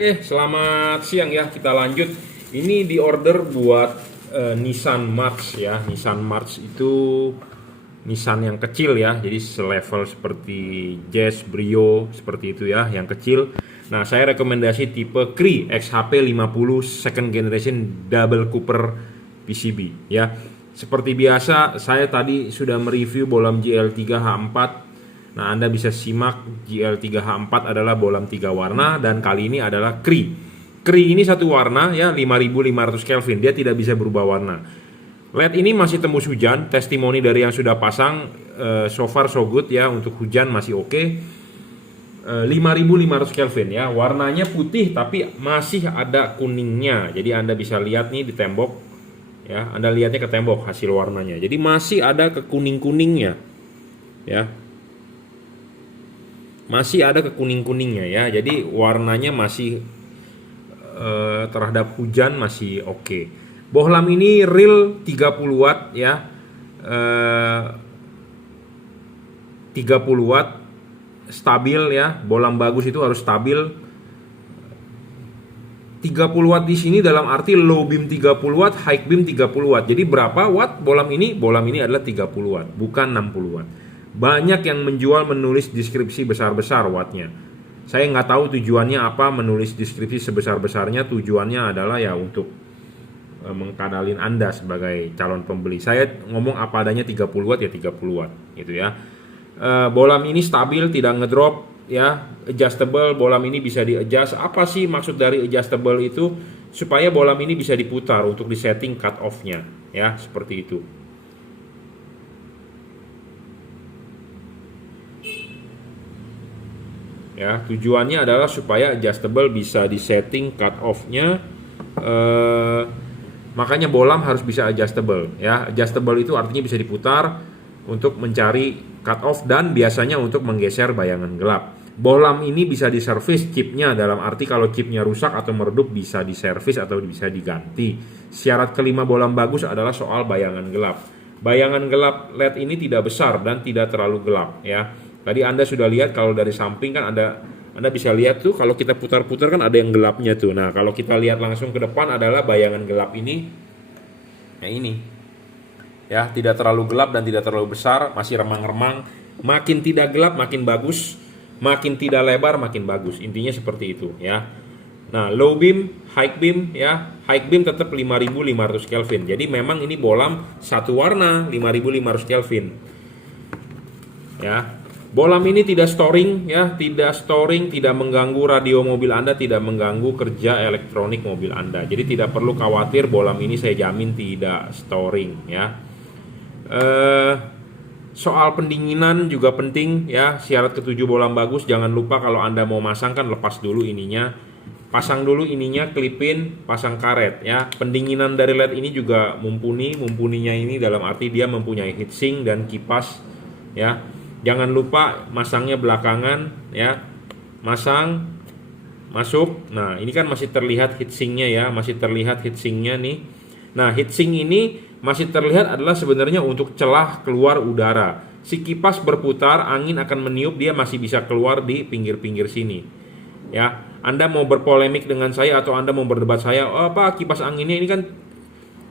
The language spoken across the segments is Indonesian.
Selamat siang ya. Kita lanjut. Ini di order buat Nissan March ya. Nissan March itu Nissan yang kecil ya. Jadi selevel seperti Jazz, Brio seperti itu ya, yang kecil. Nah, saya rekomendasi tipe Cree XHP 50 second generation double cooper PCB ya. Seperti biasa, saya tadi sudah mereview bolam GL3H4. Nah, Anda bisa simak GL3H4 adalah bolam 3 warna dan kali ini adalah Cree. Cree ini satu warna ya, 5500 Kelvin. Dia tidak bisa berubah warna. LED ini masih tembus hujan, testimoni dari yang sudah pasang so far so good ya, untuk hujan masih oke. 5500 Kelvin ya. Warnanya putih tapi masih ada kuningnya. Jadi Anda bisa lihat nih di tembok ya. Anda lihatnya ke tembok hasil warnanya. Jadi masih ada ke kuning-kuningnya. Ya. Masih ada ke kuning-kuningnya ya. Jadi warnanya masih terhadap hujan masih oke. Bohlam ini real 30 watt ya. 30 watt stabil ya. Bohlam bagus itu harus stabil. 30 watt di sini dalam arti low beam 30 watt, high beam 30 watt. Jadi berapa watt bohlam ini? Bohlam ini adalah 30 watt, bukan 60 watt. Banyak yang menjual menulis deskripsi besar-besar wattnya. Saya nggak tahu tujuannya apa menulis deskripsi sebesar-besarnya. Tujuannya adalah ya untuk mengkadalin Anda sebagai calon pembeli. Saya ngomong apa adanya 30 watt ya 30 watt gitu ya. Bohlam ini stabil, tidak ngedrop ya. Adjustable, bohlam ini bisa di-adjust. Apa sih maksud dari adjustable itu? Supaya bohlam ini bisa diputar untuk disetting cut off-nya ya, seperti itu. Ya, tujuannya adalah supaya adjustable bisa disetting cut off-nya. Makanya bohlam harus bisa adjustable ya. Adjustable itu artinya bisa diputar untuk mencari cut off dan biasanya untuk menggeser bayangan gelap. Bohlam ini bisa diservis chipnya, dalam arti kalau chipnya rusak atau meredup bisa diservis atau bisa diganti. Syarat kelima bohlam bagus adalah soal bayangan gelap. Bayangan gelap LED ini tidak besar dan tidak terlalu gelap ya. Tadi Anda sudah lihat kalau dari samping kan Anda bisa lihat tuh kalau kita putar-putar kan ada yang gelapnya tuh. Nah, kalau kita lihat langsung ke depan adalah bayangan gelap ini. Nah, ini. Ya, tidak terlalu gelap dan tidak terlalu besar, masih remang-remang. Makin tidak gelap makin bagus, makin tidak lebar makin bagus. Intinya seperti itu ya. Nah, low beam, high beam ya. High beam tetap 5500 Kelvin. Jadi memang ini bohlam satu warna 5500 Kelvin. Ya. Bohlam ini tidak storing ya, tidak storing, tidak mengganggu radio mobil Anda, tidak mengganggu kerja elektronik mobil Anda. Jadi tidak perlu khawatir, bohlam ini saya jamin tidak storing ya. Soal pendinginan juga penting ya. Syarat ketujuh bohlam bagus, jangan lupa kalau Anda mau masang kan lepas dulu ininya. Pasang dulu ininya, klipin, pasang karet ya. Pendinginan dari LED ini juga mumpuninya ini dalam arti dia mempunyai heatsink dan kipas ya. Jangan lupa masangnya belakangan ya. Masang, masuk. Nah, ini kan masih terlihat heatsinknya ya, masih terlihat heatsinknya nih. Nah, heatsink ini masih terlihat adalah sebenarnya untuk celah keluar udara. Si kipas berputar, angin akan meniup, dia masih bisa keluar di pinggir-pinggir sini. Ya, Anda mau berpolemik dengan saya atau Anda mau berdebat saya, oh, apa kipas anginnya ini kan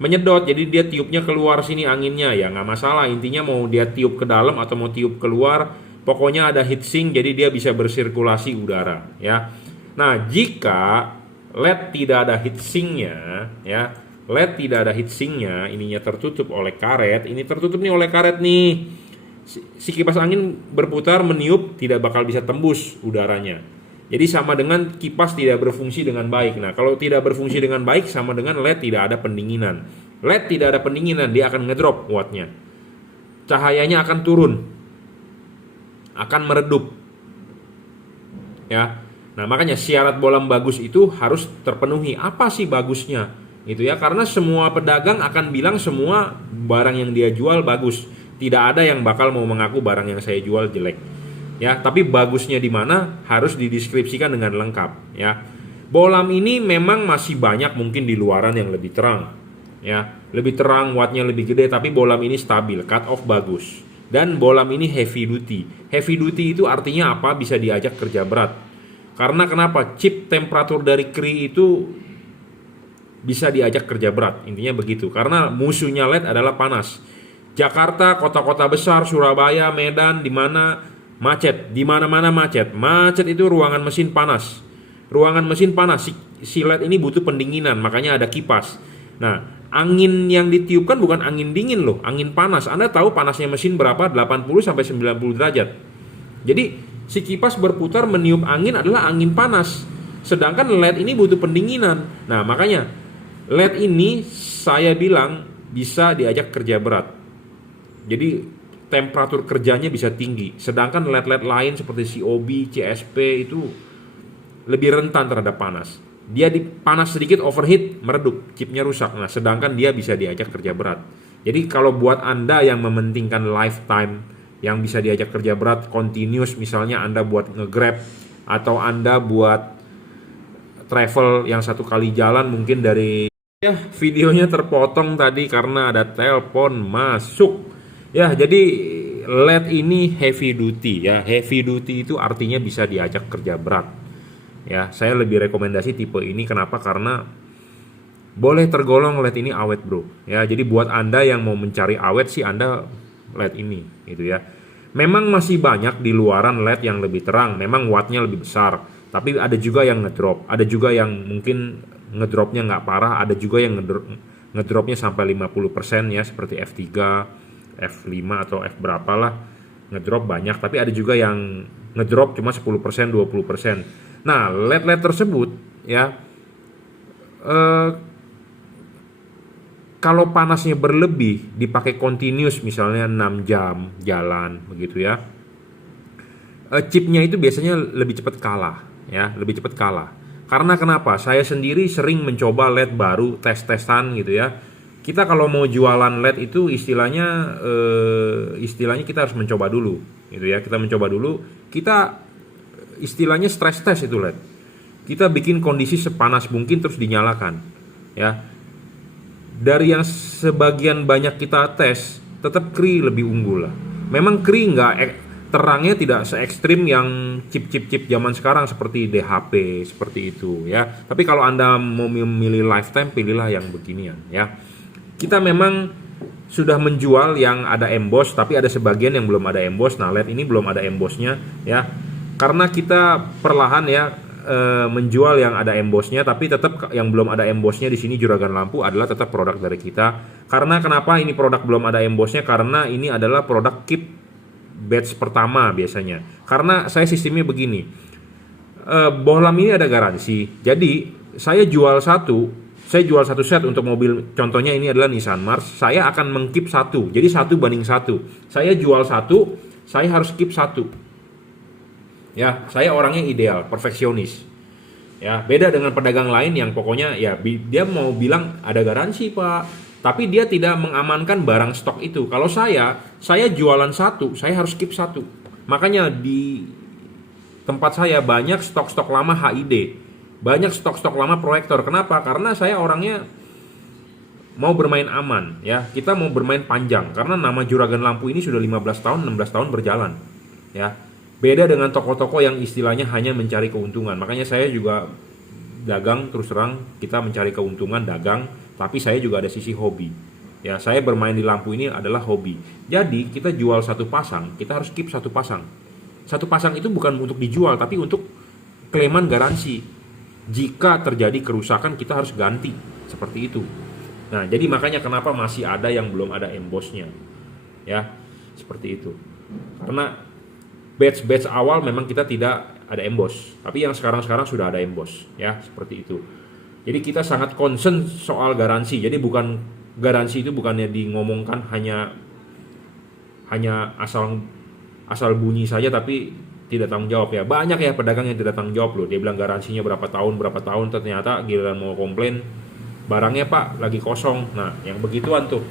menyedot, jadi dia tiupnya keluar sini anginnya, ya nggak masalah. Intinya mau dia tiup ke dalam atau mau tiup keluar, pokoknya ada heatsink, jadi dia bisa bersirkulasi udara ya. Nah, jika LED tidak ada heatsinknya ya, LED tidak ada heatsinknya, ininya tertutup oleh karet, ini tertutup nih oleh karet nih, si kipas angin berputar meniup tidak bakal bisa tembus udaranya. Jadi sama dengan kipas tidak berfungsi dengan baik. Nah, kalau tidak berfungsi dengan baik sama dengan LED tidak ada pendinginan. LED tidak ada pendinginan, dia akan ngedrop wattnya. Cahayanya akan turun. Akan meredup. Ya. Nah, makanya syarat bohlam bagus itu harus terpenuhi. Apa sih bagusnya? Gitu ya, karena semua pedagang akan bilang semua barang yang dia jual bagus. Tidak ada yang bakal mau mengaku barang yang saya jual jelek. Ya, tapi bagusnya di mana harus dideskripsikan dengan lengkap ya. Bohlam ini memang masih banyak mungkin di luaran yang lebih terang ya, lebih terang, wattnya lebih gede, tapi bohlam ini stabil, cut off bagus. Dan bohlam ini heavy duty. Heavy duty itu artinya apa? Bisa diajak kerja berat. Karena kenapa? Chip temperatur dari Cree itu bisa diajak kerja berat, intinya begitu. Karena musuhnya LED adalah panas. Jakarta, kota-kota besar, Surabaya, Medan, di mana macet, di mana-mana macet. Macet itu ruangan mesin panas. Ruangan mesin panas, si LED ini butuh pendinginan, makanya ada kipas. Nah, angin yang ditiupkan bukan angin dingin loh, angin panas. Anda tahu panasnya mesin berapa? 80 sampai 90 derajat. Jadi si kipas berputar meniup angin adalah angin panas. Sedangkan LED ini butuh pendinginan. Nah, makanya LED ini saya bilang bisa diajak kerja berat. Jadi temperatur kerjanya bisa tinggi. Sedangkan LED-LED lain seperti COB, CSP itu lebih rentan terhadap panas. Dia panas sedikit overheat, meredup, chipnya rusak. Nah, sedangkan dia bisa diajak kerja berat. Jadi kalau buat Anda yang mementingkan lifetime, yang bisa diajak kerja berat, continuous, misalnya Anda buat nge-Grab, atau Anda buat travel yang satu kali jalan mungkin dari... Ya, videonya terpotong tadi karena ada telepon masuk. Ya, jadi LED ini heavy duty ya. Heavy duty itu artinya bisa diajak kerja berat. Ya, saya lebih rekomendasi tipe ini. Kenapa? Karena boleh tergolong LED ini awet bro. Ya, jadi buat Anda yang mau mencari awet sih Anda LED ini, gitu ya. Memang masih banyak di luaran LED yang lebih terang. Memang wattnya lebih besar. Tapi ada juga yang ngedrop. Ada juga yang mungkin ngedropnya nggak parah. Ada juga yang ngedropnya sampai 50% ya, seperti F3, F5 atau F berapa lah. Ngedrop banyak. Tapi ada juga yang ngedrop cuma 10%, 20%. Nah, LED-LED tersebut ya, kalau panasnya berlebih dipakai continuous misalnya 6 jam jalan begitu ya, chipnya itu biasanya lebih cepat kalah ya, lebih cepat kalah. Karena kenapa? Saya sendiri sering mencoba LED baru, tes-tesan gitu ya. Kita kalau mau jualan LED itu istilahnya kita harus mencoba dulu gitu ya. Kita mencoba dulu, kita istilahnya stress test itu LED. Kita bikin kondisi sepanas mungkin terus dinyalakan ya. Dari yang sebagian banyak kita tes, tetap Cree lebih unggul lah. Memang Cree terangnya tidak se ekstrim yang chip-chip zaman sekarang seperti DHP seperti itu ya. Tapi kalau Anda mau memilih lifetime, pilihlah yang beginian ya. Kita memang sudah menjual yang ada emboss, tapi ada sebagian yang belum ada emboss. Nah, LED ini belum ada embossnya ya. Karena kita perlahan ya menjual yang ada embossnya, tapi tetap yang belum ada embossnya di sini Juragan Lampu adalah tetap produk dari kita. Karena kenapa ini produk belum ada embossnya? Karena ini adalah produk keep batch pertama biasanya. Karena saya sistemnya begini, bohlam ini ada garansi. Jadi saya jual satu set untuk mobil. Contohnya ini adalah Nissan Mars. Saya akan mengkeep satu. Jadi 1:1. Saya jual satu, saya harus keep satu. Ya, saya orangnya ideal, perfeksionis. Ya, beda dengan pedagang lain yang pokoknya ya dia mau bilang ada garansi, Pak, tapi dia tidak mengamankan barang stok itu. Kalau saya jualan satu, saya harus keep satu. Makanya di tempat saya banyak stok-stok lama HID. Banyak stok-stok lama proyektor. Kenapa? Karena saya orangnya mau bermain aman, ya. Kita mau bermain panjang karena nama Juragan Lampu ini sudah 15 tahun, 16 tahun berjalan. Ya. Beda dengan toko-toko yang istilahnya hanya mencari keuntungan. Makanya saya juga dagang, terus terang kita mencari keuntungan dagang, tapi saya juga ada sisi hobi. Ya, saya bermain di lampu ini adalah hobi. Jadi kita jual satu pasang, kita harus keep satu pasang. Satu pasang itu bukan untuk dijual, tapi untuk klaiman garansi. Jika terjadi kerusakan kita harus ganti, seperti itu. Nah, jadi makanya kenapa masih ada yang belum ada embossnya. Ya, seperti itu. Karena batch awal memang kita tidak ada emboss, tapi yang sekarang sudah ada emboss, ya seperti itu. Jadi kita sangat concern soal garansi. Jadi garansi itu bukannya ngomongkan hanya asal bunyi saja, tapi tidak tanggung jawab ya. Banyak ya pedagang yang tidak tanggung jawab loh. Dia bilang garansinya berapa tahun, ternyata giliran mau komplain barangnya Pak lagi kosong. Nah, yang begituan tuh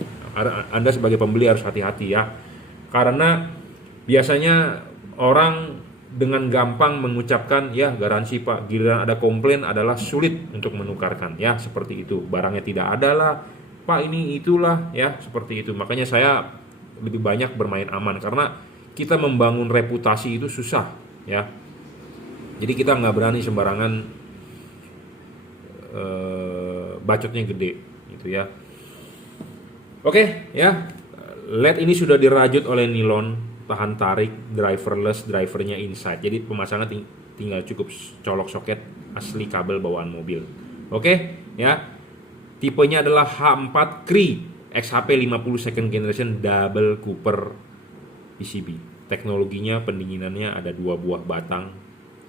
Anda sebagai pembeli harus hati-hati ya, karena biasanya orang dengan gampang mengucapkan ya garansi Pak, giliran ada komplain adalah sulit untuk menukarkan ya, seperti itu. Barangnya tidak ada lah Pak, ini itulah ya, seperti itu. Makanya saya lebih banyak bermain aman karena kita membangun reputasi itu susah ya. Jadi kita nggak berani sembarangan bacotnya gede gitu ya. Oke ya, LED ini sudah dirajut oleh nilon, tahan tarik, driverless, drivernya inside. Jadi pemasangan tinggal cukup colok soket asli kabel bawaan mobil. Oke ya, tipenya adalah H4 Cree XHP 50 second generation double cooper PCB. Teknologinya pendinginannya ada 2 buah batang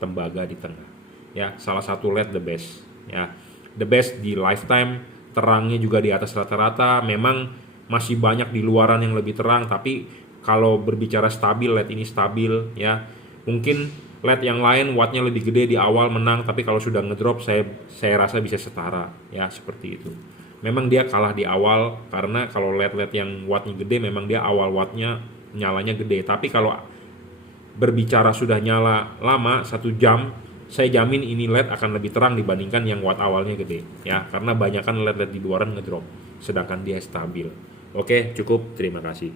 tembaga di tengah. Ya, salah satu LED the best. Ya, the best di lifetime. Terangnya juga di atas rata-rata. Memang masih banyak di luaran yang lebih terang, tapi kalau berbicara stabil, LED ini stabil ya. Mungkin LED yang lain wattnya lebih gede di awal menang, tapi kalau sudah ngedrop saya rasa bisa setara ya, seperti itu. Memang dia kalah di awal karena kalau LED yang wattnya gede memang dia awal wattnya nyalanya gede, tapi kalau berbicara sudah nyala lama 1 jam, saya jamin ini LED akan lebih terang dibandingkan yang watt awalnya gede ya, karena banyakan LED di luaran ngedrop sedangkan dia stabil. Oke, cukup, terima kasih.